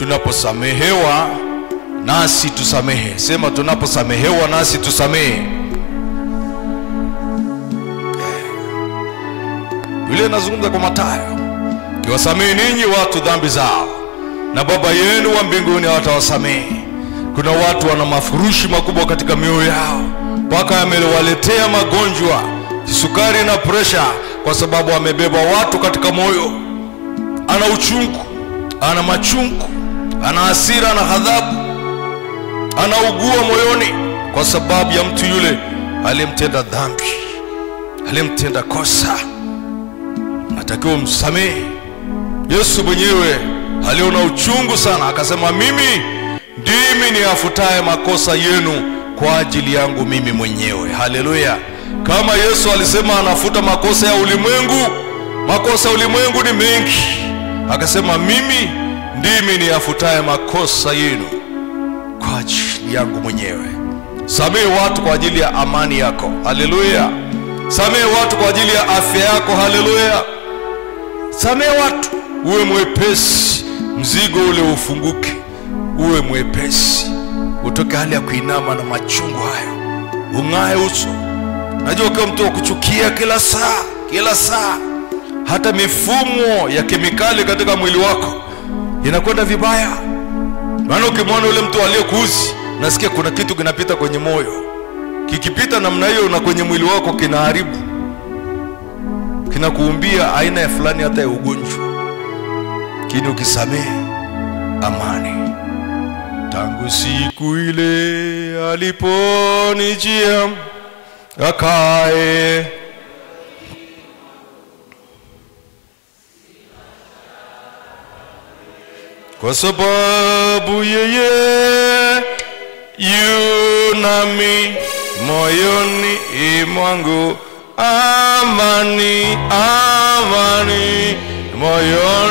tunaposamehewa nasi tusamehe. Sema tunaposamehewa nasi tusamehe. Yule anazungumza kwa Mathayo, kiwasamehe ninyi watu dhambi zao na Baba yenu wa mbinguni atawasamehe. Kuna watu wana mafurushi makubwa katika mioyo yao, mpaka yamewaletea magonjwa, kisukari na presha, kwa sababu amebeba watu katika moyo. Ana uchungu, ana machungu, ana hasira na ghadhabu, anaugua moyoni kwa sababu ya mtu yule aliyemtenda dhambi, aliyemtenda kosa. Natakiwa msamehe. Yesu mwenyewe aliona uchungu sana, akasema mimi ndimi niafutaye makosa yenu kwa ajili yangu mimi mwenyewe. Haleluya. Kama Yesu alisema anafuta makosa ya ulimwengu, makosa ya ulimwengu ni mengi, akasema mimi ndimi niafutaye makosa yenu kwa ajili yangu mwenyewe. Samehe watu kwa ajili ya amani yako. Haleluya. Samehe watu kwa ajili ya afya yako. Haleluya. Samehe watu, uwe mwepesi, mzigo ule ufunguke. Uwe mwepesi, utoke hali ya kuinama na machungu hayo, ungae uso. Najua kwa mtu kuchukia kila saa, hata mifumo ya kemikali katika mwili wako inakwenda vibaya. Maana ukimwona yule mtu aliyekuuzi, nasikia kuna kitu kinapita kwenye moyo. Kikipita namna hiyo na kwenye mwili wako kinaharibu, kinakuumbia aina ya fulani hata ya ugonjwa. Kini ukisamehe, amani. Tangu siku ile aliponijia akae, kwa sababu yeye yu nami moyoni mwangu, amani, amani moyoni